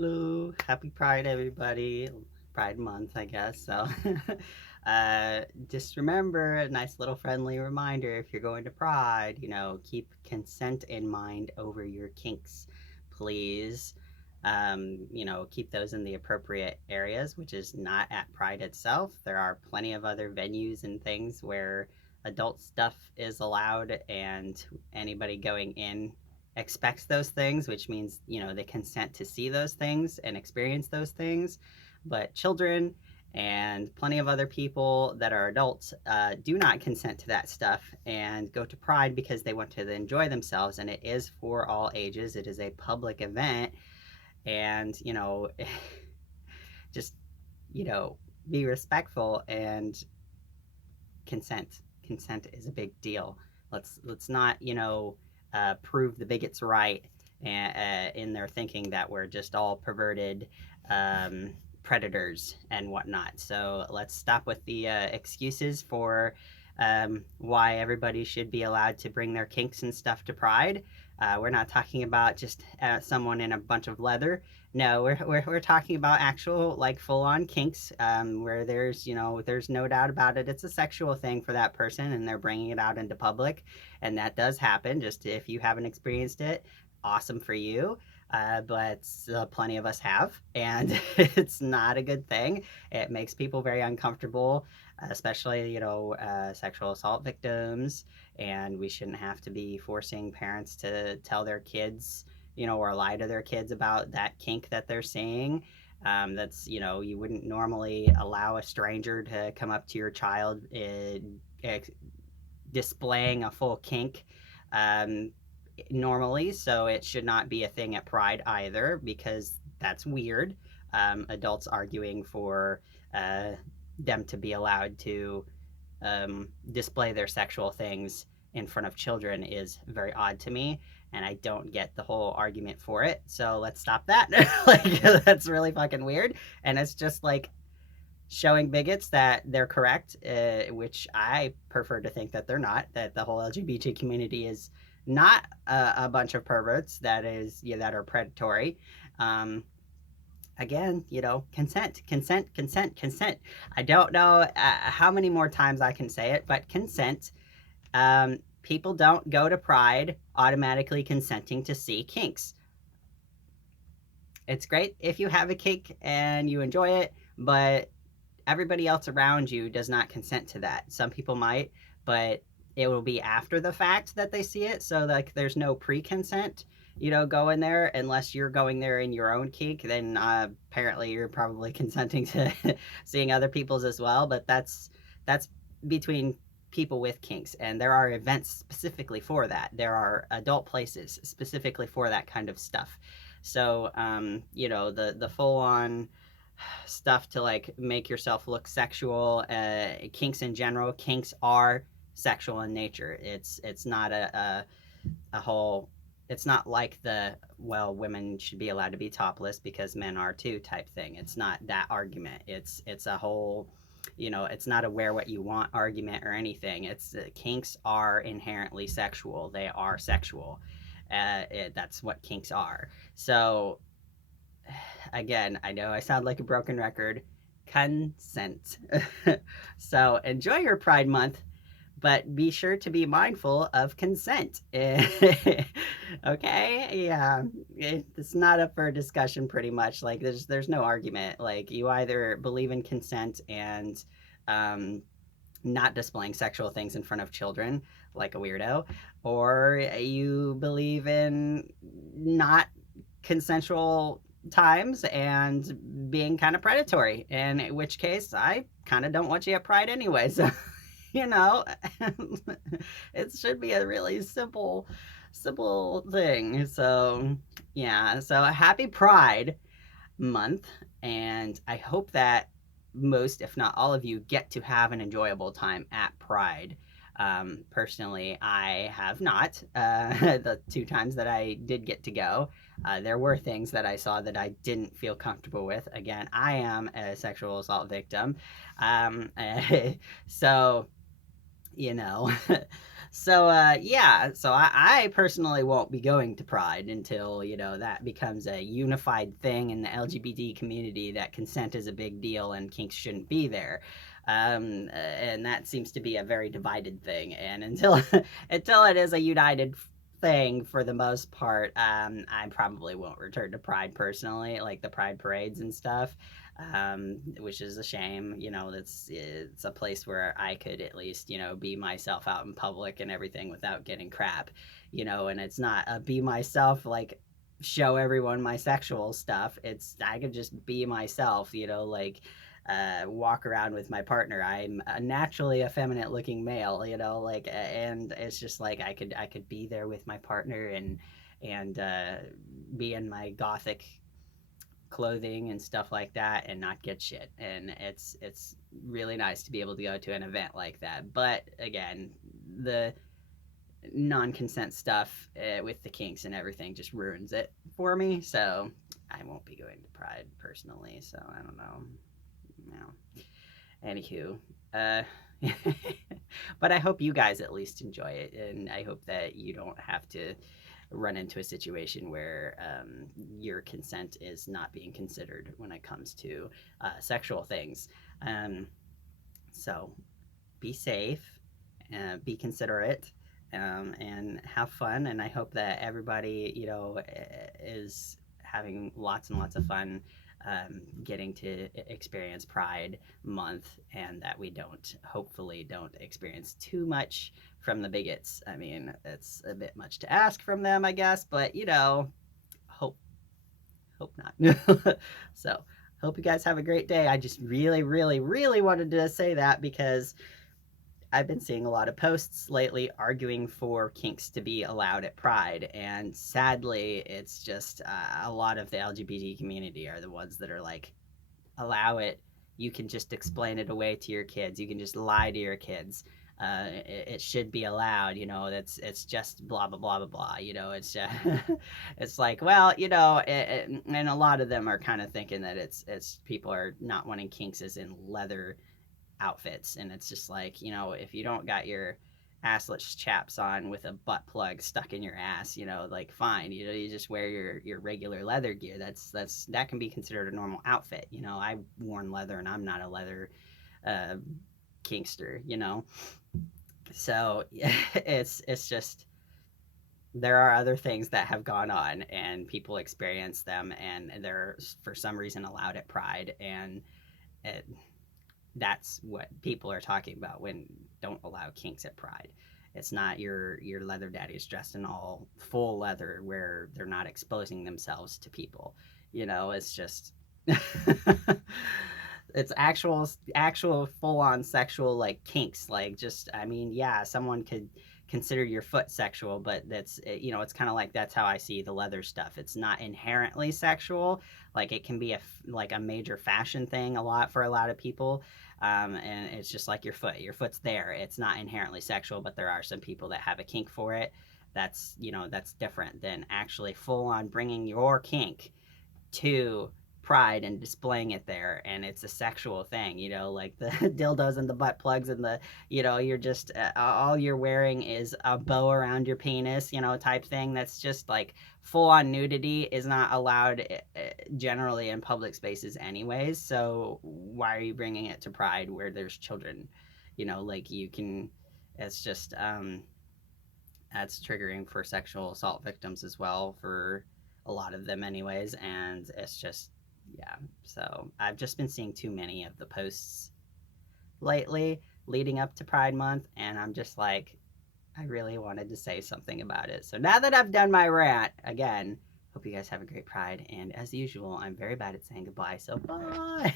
Hello, happy Pride, everybody. Pride Month, I guess. So, uh, just remember a nice little friendly reminder if you're going to Pride, keep consent in mind over your kinks, please. Keep those in the appropriate areas, which is not at Pride itself. There are plenty of other venues and things where adult stuff is allowed, and anybody going in expects those things, which means, they consent to see those things and experience those things. But children and plenty of other people that are adults do not consent to that stuff and go to Pride because they want to enjoy themselves. And it is for all ages, it is a public event. And, just, you know, be respectful and consent. Consent is a big deal. Let's not prove the bigots right in their thinking that we're just all perverted predators and whatnot. So let's stop with the excuses for why everybody should be allowed to bring their kinks and stuff to Pride. We're not talking about just someone in a bunch of leather. No, we're talking about actual, like, full on kinks, where there's no doubt about it. It's a sexual thing for that person, and they're bringing it out into public, and that does happen. Just if you haven't experienced it, awesome for you. But plenty of us have, and it's not a good thing. It makes people very uncomfortable, especially sexual assault victims, and we shouldn't have to be forcing parents to tell their kids, or lie to their kids about that kink that they're seeing. You wouldn't normally allow a stranger to come up to your child displaying a full kink um, normally, so it should not be a thing at Pride either because that's weird. Adults arguing for uh, them to be allowed to display their sexual things in front of children is very odd to me, and I don't get the whole argument for it. So let's stop that. Like, that's really fucking weird, and it's just like showing bigots that they're correct, which I prefer to think that they're not. That the whole LGBT community is not a bunch of perverts that are predatory. Um, Again, consent, consent, consent, consent. I don't know how many more times I can say it, but consent. People don't go to Pride automatically consenting to see kinks. It's great if you have a kink and you enjoy it, but everybody else around you does not consent to that. Some people might, but it will be after the fact that they see it. So, like, there's no pre-consent, going there unless you're going there in your own kink. Then apparently you're probably consenting to seeing other people's as well. But that's between people with kinks, and there are events specifically for that. There are adult places specifically for that kind of stuff. So, the full on stuff to, like, make yourself look sexual. Kinks in general, kinks are sexual in nature. It's not a whole. It's not like the, well, women should be allowed to be topless because men are too type thing. It's not that argument. It's a whole. It's not a wear what you want argument or anything. It's kinks are inherently sexual. They are sexual. That's what kinks are. So again, I know I sound like a broken record. Consent. So enjoy your Pride Month, but be sure to be mindful of consent. Okay? Yeah. It's not up for discussion pretty much. Like, there's no argument. Like, you either believe in consent and um not displaying sexual things in front of children like a weirdo, or you believe in not consensual times and being kind of predatory, in which case I kind of don't want you at Pride anyway. So, you know, it should be a really simple thing. So, yeah. So happy Pride Month, and I hope that most, if not all of you, get to have an enjoyable time at Pride. Personally, I have not. The two times that I did get to go, there were things that I saw that I didn't feel comfortable with. Again, I am a sexual assault victim. Um, so you know. So yeah, so I personally won't be going to Pride until that becomes a unified thing in the LGBT community, that consent is a big deal and kinks shouldn't be there. And that seems to be a very divided thing, and until until it is a united thing for the most part, I probably won't return to Pride personally, like the Pride parades and stuff, which is a shame. It's a place where I could at least be myself out in public and everything without getting crap, and it's not a be myself like show everyone my sexual stuff. It's I could just be myself, like walk around with my partner. I'm a naturally effeminate looking male, like, and it's just like I could be there with my partner and be in my gothic clothing and stuff like that and not get shit. And it's really nice to be able to go to an event like that. But again, the non-consent stuff with the kinks and everything just ruins it for me. So I won't be going to Pride personally. So I don't know. No. Anywho, uh, but I hope you guys at least enjoy it, and I hope that you don't have to run into a situation where your consent is not being considered when it comes to sexual things. Um, so be safe, be considerate, and have fun. And I hope that everybody, is having lots and lots of fun getting to experience Pride Month, and that we hopefully don't experience too much from the bigots. I mean, it's a bit much to ask from them, I guess, but hope hope not. So hope you guys have a great day. I just really, really, really wanted to say that because I've been seeing a lot of posts lately arguing for kinks to be allowed at Pride, and sadly, it's just a lot of the LGBT community are the ones that are like, allow it. You can just explain it away to your kids. You can just lie to your kids. It should be allowed. It's just blah blah blah blah blah. It's just, it's like, well, and a lot of them are kind of thinking that it's people are not wanting kinks as in leather outfits, and it's just like, if you don't got your assless chaps on with a butt plug stuck in your ass, like, fine, you just wear your regular leather gear. That can be considered a normal outfit. I've worn leather and I'm not a leather uh kinkster. So it's just, there are other things that have gone on and people experience them, and they're for some reason allowed at Pride, and it, that's what people are talking about when don't allow kinks at Pride. It's not your leather daddies dressed in all full leather where they're not exposing themselves to people. It's just it's actual full on sexual, like, kinks. Like, just, I mean, yeah, someone could consider your foot sexual, but it's kind of like, that's how I see the leather stuff. It's not inherently sexual. Like, it can be like a major fashion thing for a lot of people. And it's just like your foot's there. It's not inherently sexual, but there are some people that have a kink for it. That's different than actually full on bringing your kink to Pride and displaying it there, and it's a sexual thing, like the dildos and the butt plugs and the, you're just all you're wearing is a bow around your penis, type thing. That's just like full on nudity is not allowed generally in public spaces anyways. So why are you bringing it to Pride where there's children? Like, you can, it's just that's triggering for sexual assault victims as well, for a lot of them anyways. And it's just, yeah. So I've just been seeing too many of the posts lately leading up to Pride Month, and I'm just like, I really wanted to say something about it. So now that I've done my rant, again, hope you guys have a great Pride, and as usual, I'm very bad at saying goodbye, so bye.